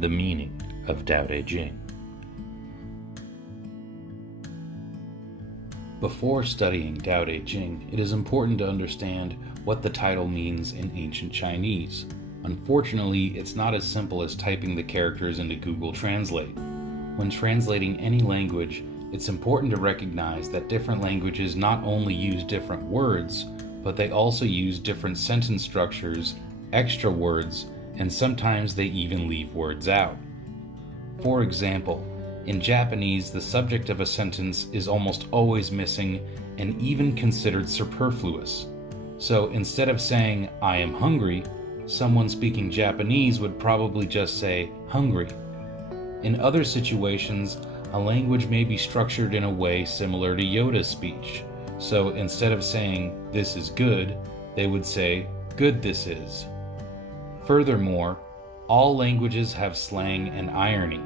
The meaning of Dao De Jing. Before studying Dao De Jing, it is important to understand what the title means in ancient Chinese. Unfortunately, it's not as simple as typing the characters into Google Translate. When translating any language, it's important to recognize that different languages not only use different words, but they also use different sentence structures, extra words, and sometimes they even leave words out. For example, in Japanese, the subject of a sentence is almost always missing and even considered superfluous. So instead of saying, "I am hungry," someone speaking Japanese would probably just say, "hungry." In other situations, a language may be structured in a way similar to Yoda's speech. So instead of saying, "this is good," they would say, "good this is." Furthermore, all languages have slang and irony.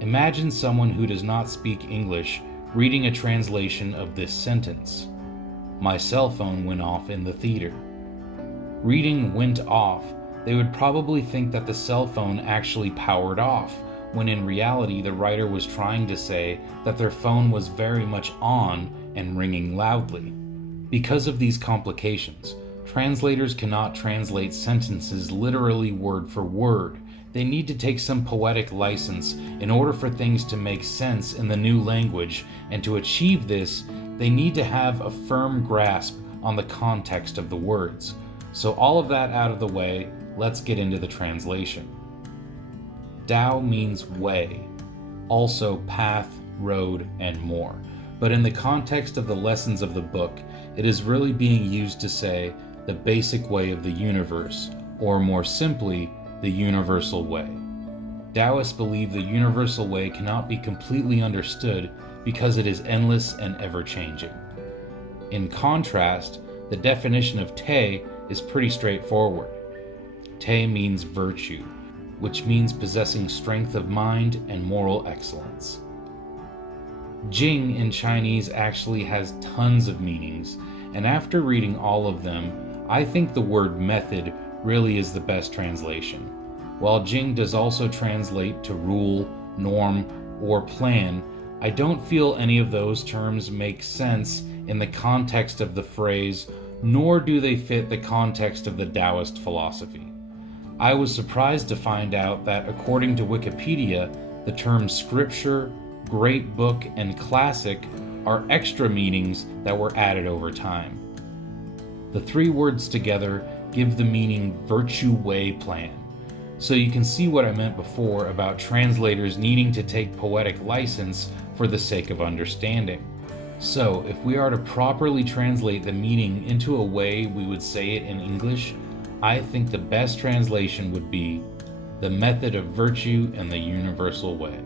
Imagine someone who does not speak English reading a translation of this sentence. "My cell phone went off in the theater." Reading "went off," they would probably think that the cell phone actually powered off, when in reality the writer was trying to say that their phone was very much on and ringing loudly. Because of these complications, translators cannot translate sentences literally word for word. They need to take some poetic license in order for things to make sense in the new language, and to achieve this, they need to have a firm grasp on the context of the words. So all of that out of the way, let's get into the translation. Dao means way, also path, road, and more. But in the context of the lessons of the book, it is really being used to say the basic way of the universe, or more simply, the universal way. Taoists believe the universal way cannot be completely understood because it is endless and ever-changing. In contrast, the definition of Te is pretty straightforward. Te means virtue, which means possessing strength of mind and moral excellence. Jing in Chinese actually has tons of meanings, and after reading all of them, I think the word method really is the best translation. While Jing does also translate to rule, norm, or plan, I don't feel any of those terms make sense in the context of the phrase, nor do they fit the context of the Taoist philosophy. I was surprised to find out that according to Wikipedia, the terms scripture, great book, and classic are extra meanings that were added over time. The three words together give the meaning virtue way plan. So you can see what I meant before about translators needing to take poetic license for the sake of understanding. So if we are to properly translate the meaning into a way we would say it in English, I think the best translation would be the method of virtue and the universal way.